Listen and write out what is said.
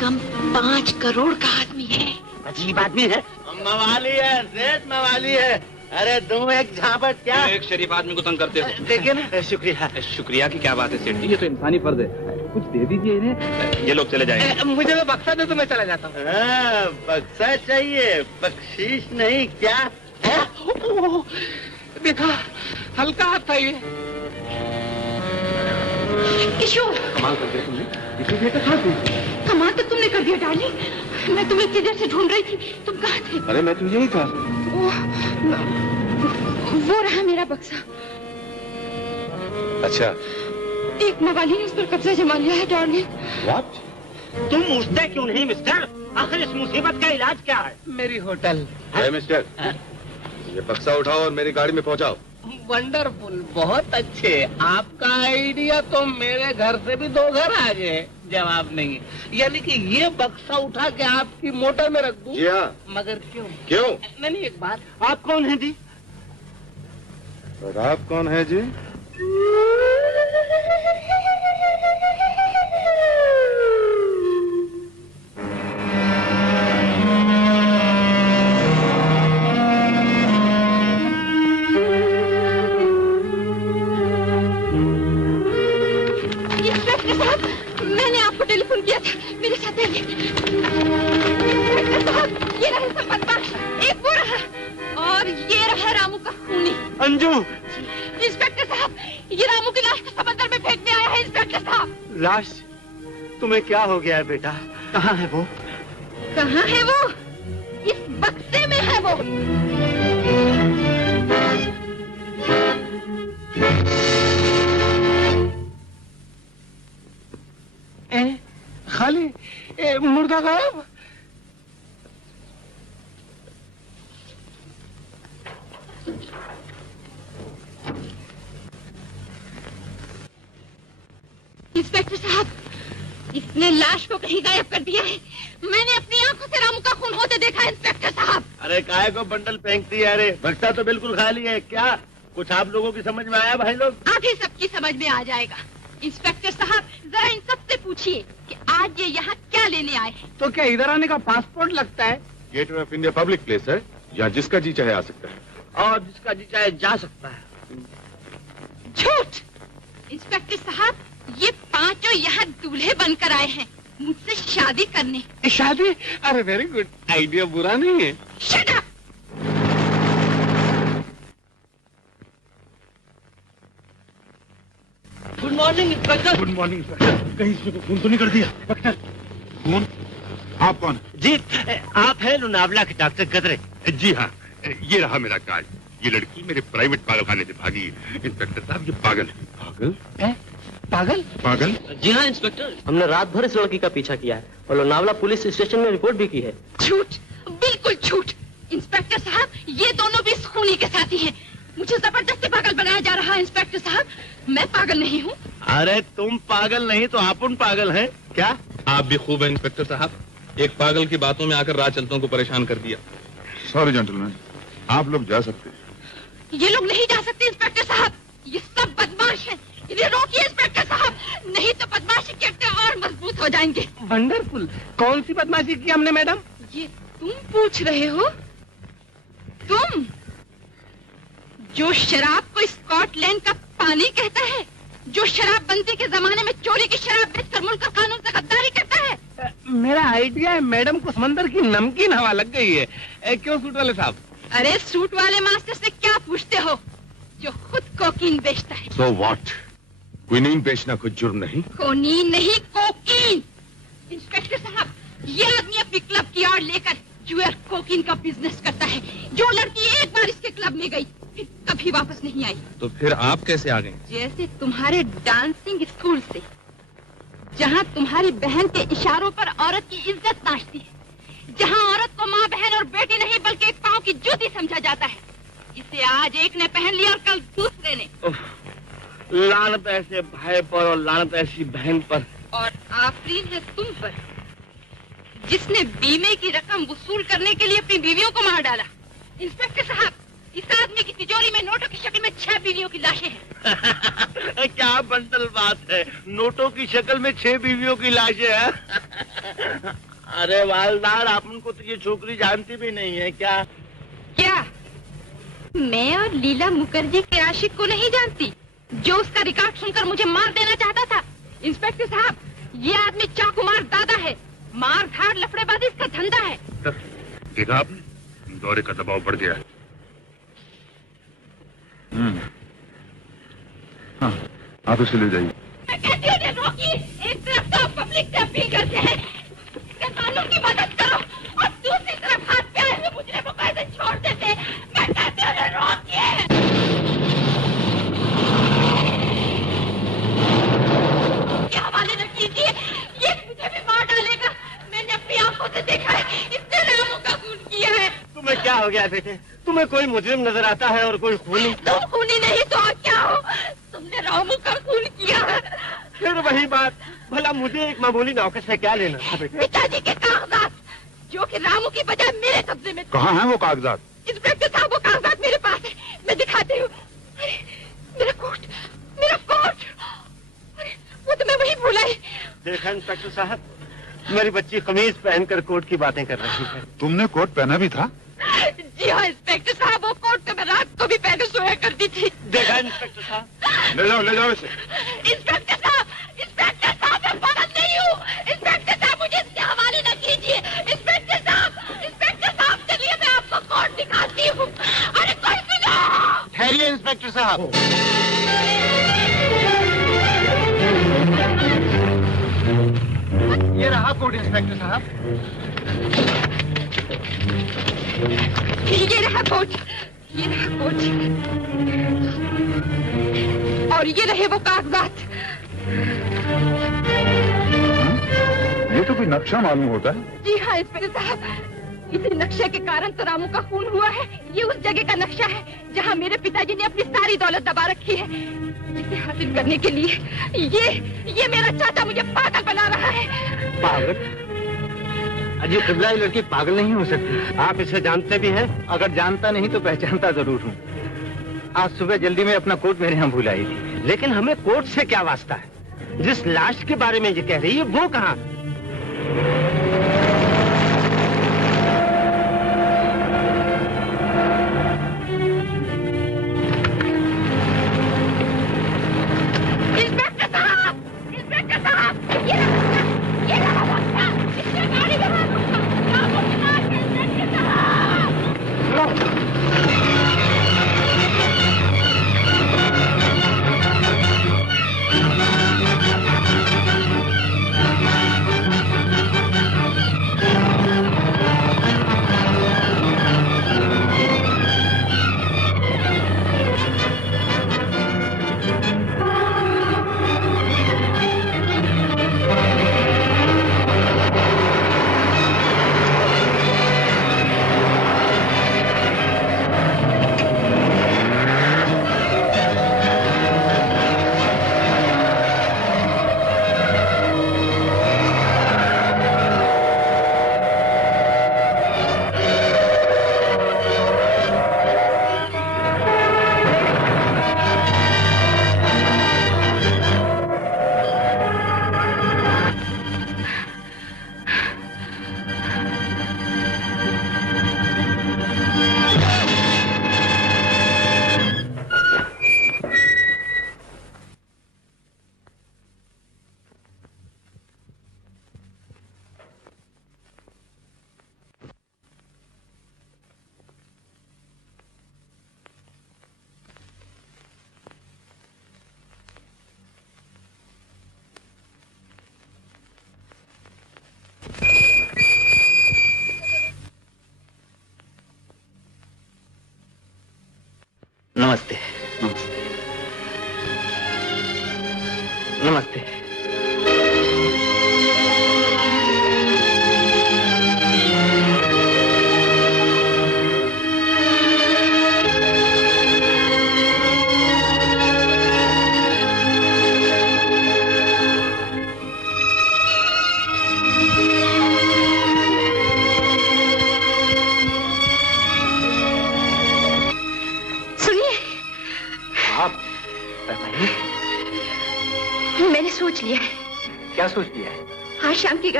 कम 5 करोड़ का आदमी है। अजीब आदमी है। मवाली है, रेत मवाली है। अरे दो एक झापट क्या एक शरीफ आदमी को तंग करते हो। देखिए ना। शुक्रिया। शुक्रिया की क्या बात है सेठ जी, ये तो इंसानी फर्ज है। कुछ दे दीजिए इन्हें, ये लोग चले जाएंगे। मुझे तो बक्सा दे तो मैं चला जाता हूँ। बक्सा चाहिए, बख्शीश नहीं क्या? देखा, हल्का हाथ था ये। किशोर, कमाल कर दिया तुमने। इसी कहाँ थी? कमाल तो तुमने कर दिया डार्लिंग। मैं तुम्हें किधर से ढूंढ रही थी, तुम कहाँ थे? अरे मैं तो यही था। वो रहा मेरा बक्सा। अच्छा, एक मवाली ने उस पर कब्जा जमा लिया है डार्लिंग। व्हाट? तुम पूछते क्यों नहीं मिस्टर? आखिर इस मुसीबत का इलाज क्या है? मेरी होटल। मिस्टर, ये बक्सा उठाओ और मेरी गाड़ी में पहुंचाओ। वंडरफुल, बहुत अच्छे। आपका आइडिया तो मेरे घर से भी 2 घर आगे है। जवाब नहीं है। यानी कि ये बक्सा उठा के आपकी मोटर में रख दूं? जी हाँ। मगर क्यों? क्यों? नहीं, एक बात, आप कौन हैं जी? और आप कौन है जी? मैंने आपको टेलीफोन किया था, मेरे साथ आइए। ये रहा संपतबाज, एक वो रहा, और ये रहा रामू का खूनी अंजू। इंस्पेक्टर साहब, ये रामू की लाश को समंदर में फेंकने आया है। इंस्पेक्टर साहब, लाश? तुम्हें क्या हो गया है बेटा? कहाँ है वो? कहाँ है वो? इस बक्से में है वो। खाली मुर्दा गायब। इंस्पेक्टर साहब, इसने लाश को कहीं गायब कर दिया है। मैंने अपनी आंखों से रामू का खून होते देखा है। इंस्पेक्टर साहब, अरे काहे को बंडल फेंकती है? अरे बक्सा तो बिल्कुल खाली है। क्या कुछ आप लोगों की समझ में आया भाई लोग? अभी सबकी समझ में आ जाएगा। इंस्पेक्टर साहब, जरा इन सबसे पूछिए कि आज ये यहाँ क्या लेने आए हैं। तो क्या इधर आने का पासपोर्ट लगता है? Gate of India public place है, यहाँ जिसका जी चाहे आ सकता है। और जिसका जी चाहे जा सकता है। झूठ! इंस्पेक्टर साहब, ये पांचों यहाँ दूल्हे बनकर आए हैं मुझसे शादी करने। शादी? अरे वेरी गुड आइडिया, बुरा नहीं है। Shut up! Good morning inspector. Good morning inspector. कहीं इसमें तो खून तो नहीं कर दिया? इंस्पेक्टर, खून? आप कौन? जी, आप हैं लोनावला के डॉक्टर गदरे? जी हाँ, ये रहा मेरा कार्ड। ये लड़की मेरे प्राइवेट पागलखाने से भागी है। इंस्पेक्टर साहब, ये पागल है। पागल? पागल? पागल? जी हाँ इंस्पेक्टर, हमने रात भर इस लड़की का पीछा किया है और लोनावला पुलिस स्टेशन में रिपोर्ट भी की है। झूठ, बिल्कुल झूठ। इंस्पेक्टर साहब, ये दोनों भी इस खूनी के साथी हैं। मुझे जबरदस्ती पागल बनाया जा रहा है। इंस्पेक्टर साहब, मैं पागल नहीं हूँ। अरे तुम पागल नहीं तो अपन पागल हैं क्या? आप भी खूब है इंस्पेक्टर साहब, एक पागल की बातों में आकर राह चलतों को परेशान कर दिया। सॉरी जेंटलमैन, आप लोग जा सकते हैं। ये लोग नहीं जा सकते इंस्पेक्टर साहब, ये सब बदमाश हैं। इन्हें रोकिए इंस्पेक्टर साहब, नहीं तो बदमाशी के अड्डे और मजबूत हो जाएंगे। वंडरफुल, कौन सी बदमाशी की हमने मैडम? ये तुम पूछ रहे हो? तुम जो शराब को स्कॉटलैंड का पानी कहता है, जो शराबबंदी के जमाने में चोरी की शराब बेचकर मुल्क और कानून से गद्दारी करता है। मेरा आइडिया है, मैडम को समंदर की नमकीन हवा लग गई है। क्यों सूट वाले साहब? अरे सूट वाले मास्टर से क्या पूछते हो, जो खुद कोकीन बेचता है। So what? क्विनीन बेचना कोई जुर्म नहीं? कोनीन नहीं, कोकीन। इंस्पेक्टर साहब, ये आदमी अपनी क्लब की आड़ लेकर जुएर कोकीन का बिजनेस करता है। जो लड़की एक बार इसके क्लब में गई फिर कभी वापस नहीं आई। तो फिर आप कैसे आ गए? जैसे तुम्हारे डांसिंग स्कूल से, जहाँ तुम्हारी बहन के इशारों पर औरत की इज्जत नाचती है, जहाँ औरत को माँ, बहन और बेटी नहीं बल्कि एक पाँव की जूती समझा जाता है। इसे आज एक ने पहन लिया और कल दूसरे ने। लानत ऐसे भाई पर और लानत ऐसी बहन पर। और आफरीन है तुम पर, जिसने बीमे की रकम वसूल करने के लिए अपनी बीवियों को मार डाला। इंस्पेक्टर साहब, इस आदमी की तिजोरी में नोटों की शक्ल में 6 बीवियों की लाशें हैं। क्या बंडल बात है, नोटों की शक्ल में 6 बीवियों की लाशें हैं। अरे वालदार, अपन को तो ये छोकरी जानती भी नहीं है क्या? क्या मैं और लीला मुखर्जी के आशिक को नहीं जानती, जो उसका रिकॉर्ड सुनकर मुझे मार देना चाहता था? इंस्पेक्टर साहब, ये आदमी चाकुमार दादा है, मार धाड़ लफड़ेबाजी इसका धंधा है। देखा आपने, दौरे का दबाव बढ़ गया। हाँ, आप इसे ले जाइए। रोकिए, एक तरफ तो आप पब्लिक से अपील करते हैं कि कानून की मदद करो, और दूसरी तरफ हाथ पे आए हुए मुझे वो कैसे छोड़ देते। मैं कहती हूँ रोकिए। क्या हवाले न कीजिए, ये मुझे भी मार डालेगा। मैंने अपनी आंखों से देखा है, इसने रामू का खून किया है। तुम्हें क्या हो गया बेटे? तुम्हें कोई मुजरिम नजर आता है और कोई खूनी? तुम खूनी नहीं तो और क्या हो? तुमने रामू का खून किया है। फिर वही बात, भला मुझे एक मामूली नौकर से क्या लेना था बेटे? पिताजी के कागजात, जो कि रामू की बजाय मेरे कब्जे में। कहाँ हैं वो कागजात? इंस्पेक्टर साहब, वो कागजात मेरे पास है, मैं दिखाती हूँ। अरे, मेरा कोट, मेरा कोट! अरे, वो तो मैं वही भूला है। देखा इंस्पेक्टर साहब, मेरी बच्ची कमीज पहनकर कोट की बातें कर रही है। तुमने कोट पहना भी था? जी हाँ इंस्पेक्टर साहब, वो कोट तो मैं रात को भी पहने सोया करती थी। देखा इंस्पेक्टर साहब? ले जाओ इसे। इंस्पेक्टर साहब, मैं पागल नहीं हूँ। इंस्पेक्टर साहब, मुझे इसके हवाले न कीजिए। इंस्पेक्टर साहब, चलिए मैं आपको कोट दिखाती हूँ। अरे कोई सुनो! ठहरिए इंस्पेक्टर साहब। ये रहा कोट इंस्पेक्टर साहब। ये रहा कोट, और ये रहे वो कागजात। ये तो कोई नक्शा मालूम होता है। जी हाँ इंस्पेक्टर साहब, इसी नक्शे के कारण तो रामू का खून हुआ है। ये उस जगह का नक्शा है जहाँ मेरे पिताजी ने अपनी सारी दौलत दबा रखी है, जिसे हासिल करने के लिए ये मेरा चाचा मुझे पागल बना रहा है। पागल? अजी किबला, ये लड़की पागल नहीं हो सकती। आप इसे जानते भी हैं? अगर जानता नहीं तो पहचानता जरूर हूँ। आज सुबह जल्दी में अपना कोट मेरे यहाँ भूल आई थी। लेकिन हमें कोर्ट से क्या वास्ता है? जिस लाश के बारे में ये कह रही है वो कहाँ? इंस्पेक्टर साहब, ये रहा बच्चा, इसने गाड़ी लगा रखा। रामू की लाश है, इंस्पेक्टर साहब। नमस्ते। नमस्ते। मैंने सोच लिया है। क्या सोच लिया है? आज शाम की गाड़ी